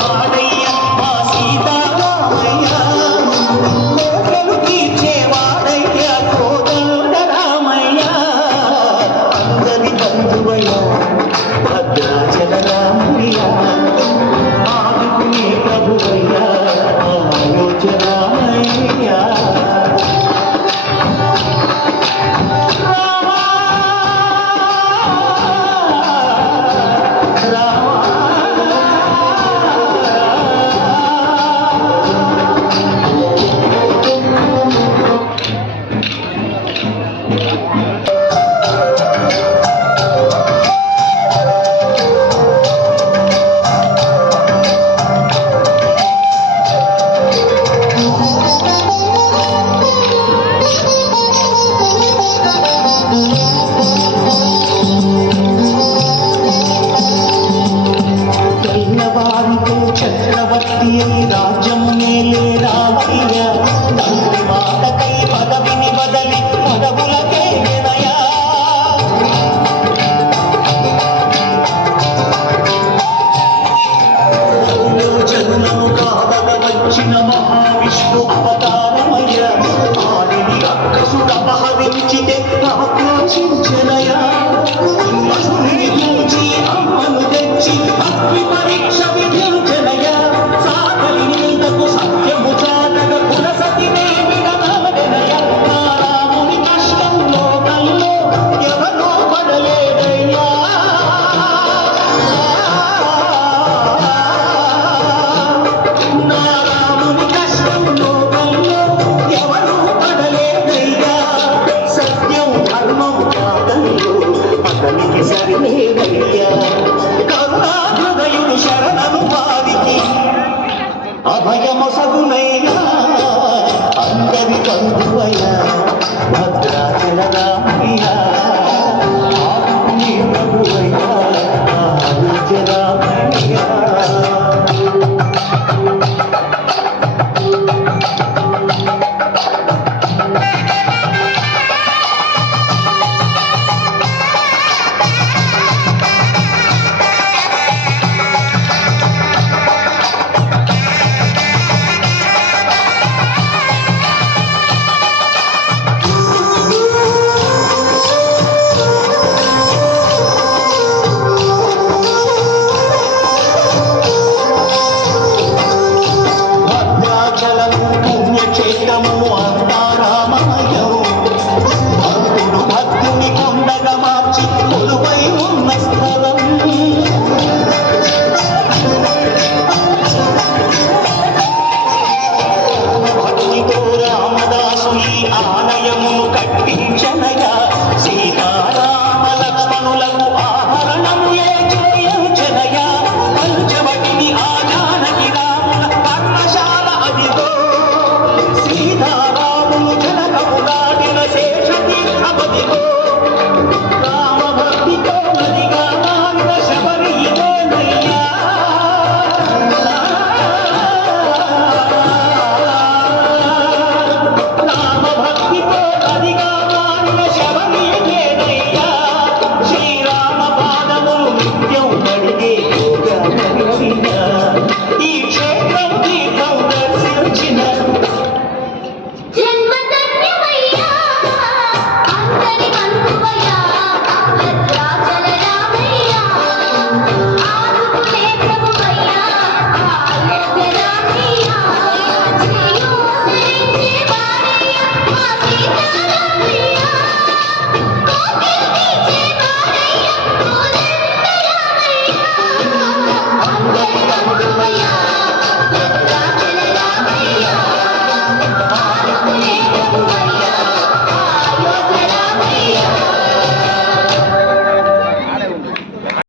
వాడై వచ్చిన మహావిష్ణు అవతారమయ్య. ఆడిని అక్కసుడు అపహరించితే ఆకాశించనయా అచలము పుణ్యక్షేత్రము